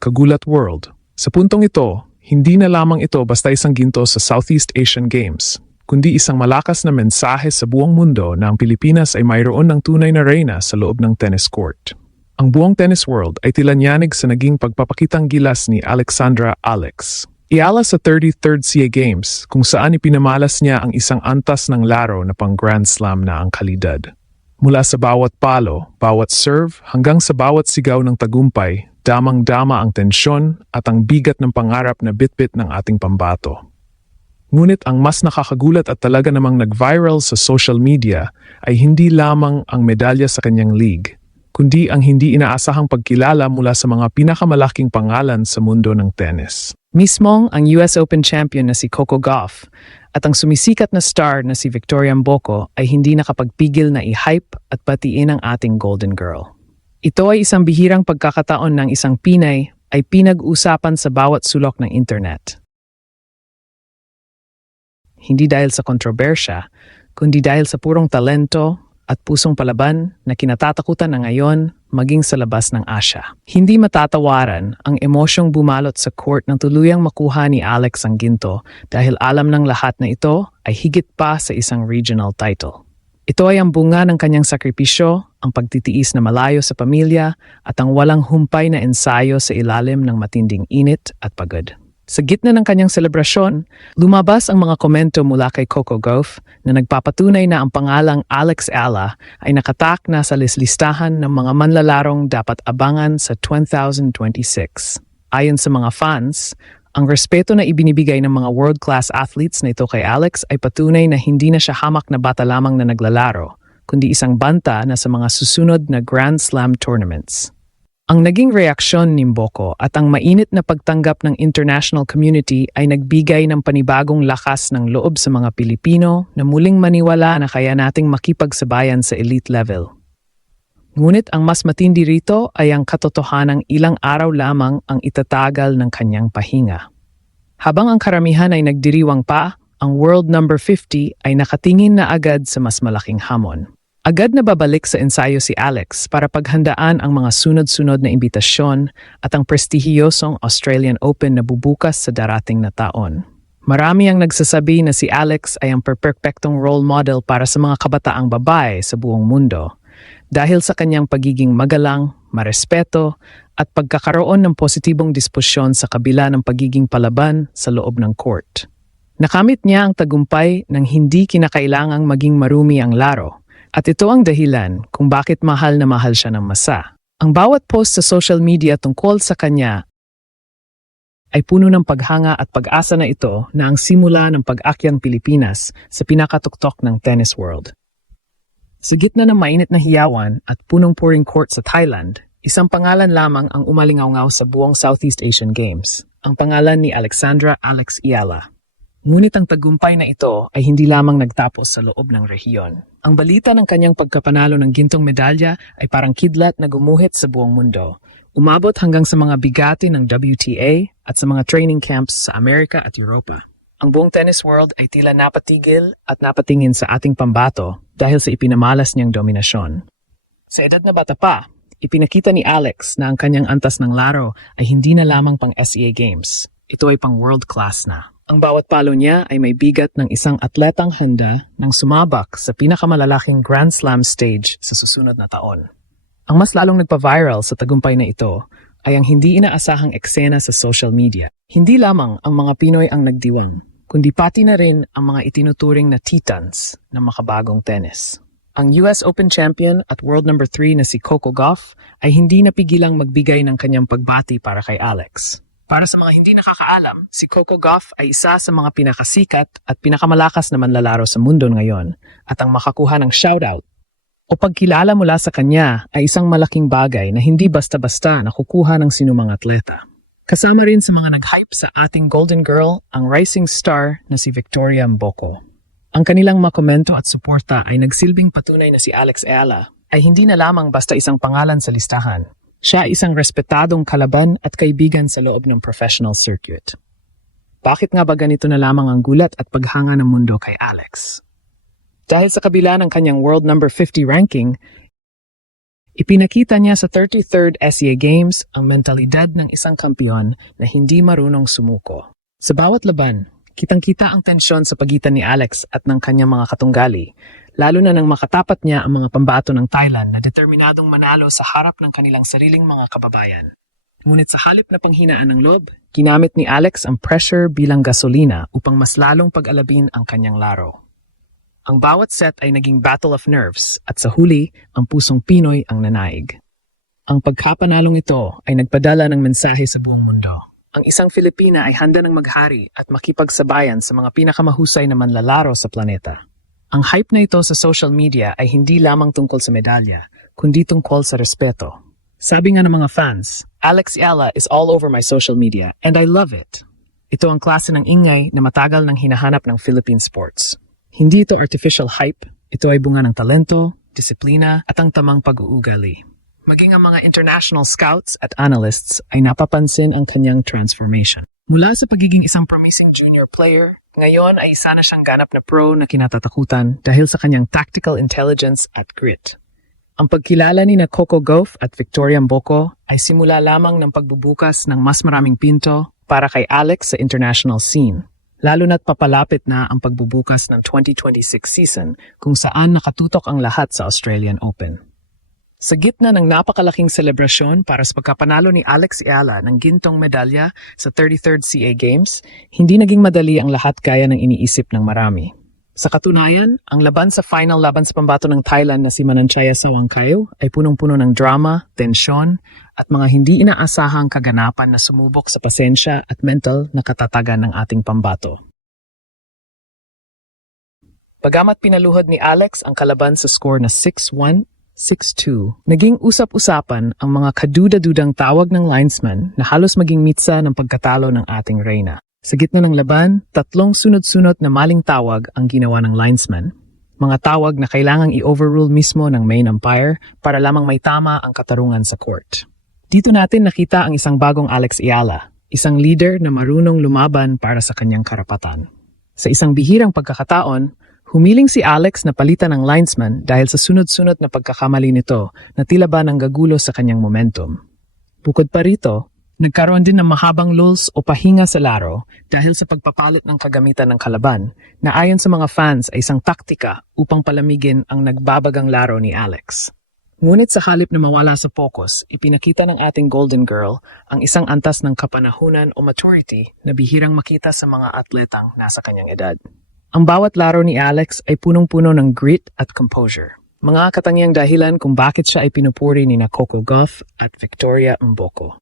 Kagulat World. Sa puntong ito, hindi na lamang ito basta isang ginto sa Southeast Asian Games, kundi isang malakas na mensahe sa buong mundo na ang Pilipinas ay mayroon ng tunay na reyna sa loob ng tennis court. Ang buong tennis world ay tilanyanig sa naging pagpapakitang gilas ni Alexandra Alex. Iala sa 33rd SEA Games kung saan ipinamalas niya ang isang antas ng laro na pang Grand Slam na ang kalidad. Mula sa bawat palo, bawat serve, hanggang sa bawat sigaw ng tagumpay, damang-dama ang tensyon at ang bigat ng pangarap na bitbit ng ating pambato. Ngunit ang mas nakakagulat at talaga namang nag-viral sa social media ay hindi lamang ang medalya sa kanyang league, kundi ang hindi inaasahang pagkilala mula sa mga pinakamalaking pangalan sa mundo ng tennis. Mismong ang US Open champion na si Coco Gauff at ang sumisikat na star na si Victoria Mboko ay hindi nakapagpigil na i-hype at batiin ang ating Golden Girl. Ito ay isang bihirang pagkakataon ng isang Pinay ay pinag-usapan sa bawat sulok ng internet. Hindi dahil sa kontrobersya, kundi dahil sa purong talento at pusong palaban na kinatatakutan na ngayon maging sa labas ng Asia. Hindi matatawaran ang emosyong bumalot sa court nang tuluyang makuha ni Alex ang ginto dahil alam ng lahat na ito ay higit pa sa isang regional title. Ito ay ang bunga ng kanyang sakripisyo, ang pagtitiis na malayo sa pamilya at ang walang humpay na ensayo sa ilalim ng matinding init at pagod. Sa gitna ng kanyang selebrasyon, lumabas ang mga komento mula kay Coco Gauff na nagpapatunay na ang pangalang Alex Ala ay nakatak na sa listahan ng mga manlalarong dapat abangan sa 2026. Ayon sa mga fans, ang respeto na ibinibigay ng mga world-class athletes na ito kay Alex ay patunay na hindi na siya hamak na bata lamang na naglalaro, kundi isang banta na sa mga susunod na Grand Slam tournaments. Ang naging reaksyon ni Mboko at ang mainit na pagtanggap ng international community ay nagbigay ng panibagong lakas ng loob sa mga Pilipino na muling maniwala na kaya nating makipagsabayan sa elite level. Ngunit ang mas matindi rito ay ang katotohanang ilang araw lamang ang itatagal ng kanyang pahinga. Habang ang karamihan ay nagdiriwang pa, ang world number 50 ay nakatingin na agad sa mas malaking hamon. Agad na babalik sa ensayo si Alex para paghandaan ang mga sunod-sunod na imbitasyon at ang prestihiyosong Australian Open na bubukas sa darating na taon. Marami ang nagsasabi na si Alex ay ang perpektong role model para sa mga kabataang babae sa buong mundo dahil sa kanyang pagiging magalang, marespeto at pagkakaroon ng positibong disposisyon sa kabila ng pagiging palaban sa loob ng court. Nakamit niya ang tagumpay nang hindi kinakailangang maging marumi ang laro. At ito ang dahilan kung bakit mahal na mahal siya ng masa. Ang bawat post sa social media tungkol sa kanya ay puno ng paghanga at pag-asa na ito na ang simula ng pag-akyang Pilipinas sa pinakatuktok ng tennis world. Sa gitna ng mainit na hiyawan at punong-puring court sa Thailand, isang pangalan lamang ang umalingaw-ngaw sa buong Southeast Asian Games, ang pangalan ni Alexandra Alex Iala. Ngunit ang tagumpay na ito ay hindi lamang nagtapos sa loob ng rehiyon. Ang balita ng kanyang pagkapanalo ng gintong medalya ay parang kidlat na gumuhit sa buong mundo. Umabot hanggang sa mga bigati ng WTA at sa mga training camps sa Amerika at Europa. Ang buong tennis world ay tila napatigil at napatingin sa ating pambato dahil sa ipinamalas niyang dominasyon. Sa edad na bata pa, ipinakita ni Alex na ang kanyang antas ng laro ay hindi na lamang pang SEA Games. Ito ay pang world class na. Ang bawat palo niya ay may bigat ng isang atletang handa ng sumabak sa pinakamalalaking Grand Slam stage sa susunod na taon. Ang mas lalong nagpa-viral sa tagumpay na ito ay ang hindi inaasahang eksena sa social media. Hindi lamang ang mga Pinoy ang nagdiwang, kundi pati na rin ang mga itinuturing na titans ng makabagong tennis. Ang US Open champion at world number 3 na si Coco Gauff ay hindi napigilang magbigay ng kanyang pagbati para kay Alex. Para sa mga hindi nakakaalam, si Coco Gauff ay isa sa mga pinakasikat at pinakamalakas na manlalaro sa mundo ngayon at ang makakuha ng shoutout o pagkilala mula sa kanya ay isang malaking bagay na hindi basta-basta nakukuha ng sinumang atleta. Kasama rin sa mga nag-hype sa ating Golden Girl ang rising star na si Victoria Mboko. Ang kanilang mga komento at suporta ay nagsilbing patunay na si Alex Ala ay hindi na lamang basta isang pangalan sa listahan. Siya ay isang respetadong kalaban at kaibigan sa loob ng professional circuit. Bakit nga ba ganito na lamang ang gulat at paghanga ng mundo kay Alex? Dahil sa kabila ng kanyang world number 50 ranking, Ipinakita niya sa 33rd SEA Games ang mentalidad ng isang kampiyon na hindi marunong sumuko. Sa bawat laban, kitang-kita ang tensyon sa pagitan ni Alex at ng kanyang mga katunggali, lalo na nang makatapat niya ang mga pambato ng Thailand na determinadong manalo sa harap ng kanilang sariling mga kababayan. Ngunit sa halip na panghinaan ng loob, ginamit ni Alex ang pressure bilang gasolina upang mas lalong pag-alabin ang kanyang laro. Ang bawat set ay naging battle of nerves at sa huli, ang pusong Pinoy ang nanaig. Ang pagkapanalong ito ay nagpadala ng mensahe sa buong mundo. Ang isang Filipina ay handa ng maghari at makipagsabayan sa mga pinakamahusay na manlalaro sa planeta. Ang hype na ito sa social media ay hindi lamang tungkol sa medalya, kundi tungkol sa respeto. Sabi nga ng mga fans, Alex Ayala is all over my social media and I love it. Ito ang klase ng ingay na matagal nang hinahanap ng Philippine sports. Hindi ito artificial hype, ito ay bunga ng talento, disiplina at ang tamang pag-uugali. Maging ang mga international scouts at analysts ay napapansin ang kanyang transformation. Mula sa pagiging isang promising junior player, ngayon ay isa na siyang ganap na pro na kinatatakutan dahil sa kanyang tactical intelligence at grit. Ang pagkilala ni na Coco Gauff at Victoria Mboko ay simula lamang ng pagbubukas ng mas maraming pinto para kay Alex sa international scene, lalo na't papalapit na ang pagbubukas ng 2026 season kung saan nakatutok ang lahat sa Australian Open. Sa gitna ng napakalaking selebrasyon para sa pagkapanalo ni Alex Ayala ng gintong medalya sa 33rd CA Games, hindi naging madali ang lahat gaya ng iniisip ng marami. Sa katunayan, ang laban sa final laban sa pambato ng Thailand na si Mananchaya Sawangkayo ay punong-puno ng drama, tensyon, at mga hindi inaasahang kaganapan na sumubok sa pasensya at mental na katatagan ng ating pambato. Bagamat pinaluhod ni Alex ang kalaban sa score na 6-1, 6-2, naging usap-usapan ang mga kaduda-dudang tawag ng linesman na halos maging mitsa ng pagkatalo ng ating reyna. Sa gitna ng laban, 3 sunod-sunod na maling tawag ang ginawa ng linesman. Mga tawag na kailangang i-overrule mismo ng main umpire para lamang may tama ang katarungan sa court. Dito natin nakita ang isang bagong Alex Ayala, isang leader na marunong lumaban para sa kanyang karapatan. Sa isang bihirang pagkakataon, humiling si Alex na palitan ng linesman dahil sa sunod-sunod na pagkakamali nito na tila ba nanggagulo sa kanyang momentum. Bukod pa rito, nagkaroon din ng mahabang lulls o pahinga sa laro dahil sa pagpapalit ng kagamitan ng kalaban na ayon sa mga fans ay isang taktika upang palamigin ang nagbabagang laro ni Alex. Ngunit sa halip na mawala sa focus, ipinakita ng ating Golden Girl ang isang antas ng kapanahunan o maturity na bihirang makita sa mga atletang nasa kanyang edad. Ang bawat laro ni Alex ay punong-puno ng grit at composure. Mga katangiang dahilan kung bakit siya ay pinupuri ni na Coco Gauff at Victoria Mboko.